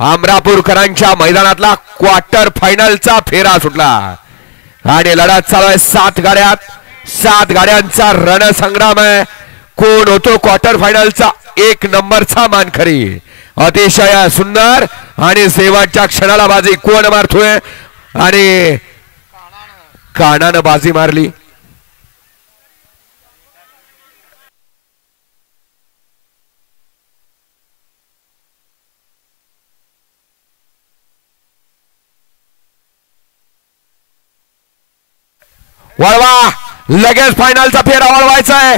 अमरापूरकरांच्या मैदानातला quarter फायनलचा फेरा सुटला आणि लढत चालू आहे 7 गाड्यात 7 गाड्यांचा रणसंग्राम आहे कोण होतो क्वार्टर फायनलचा 1 नंबरचा मानकरी अतिशय सुंदर आणि शेवटच्या क्षणाला बाजी कोण मारतोय आणि कानानं बाजी मारली वळवा लगेच फायनलचा फेरा वळवायचा आहे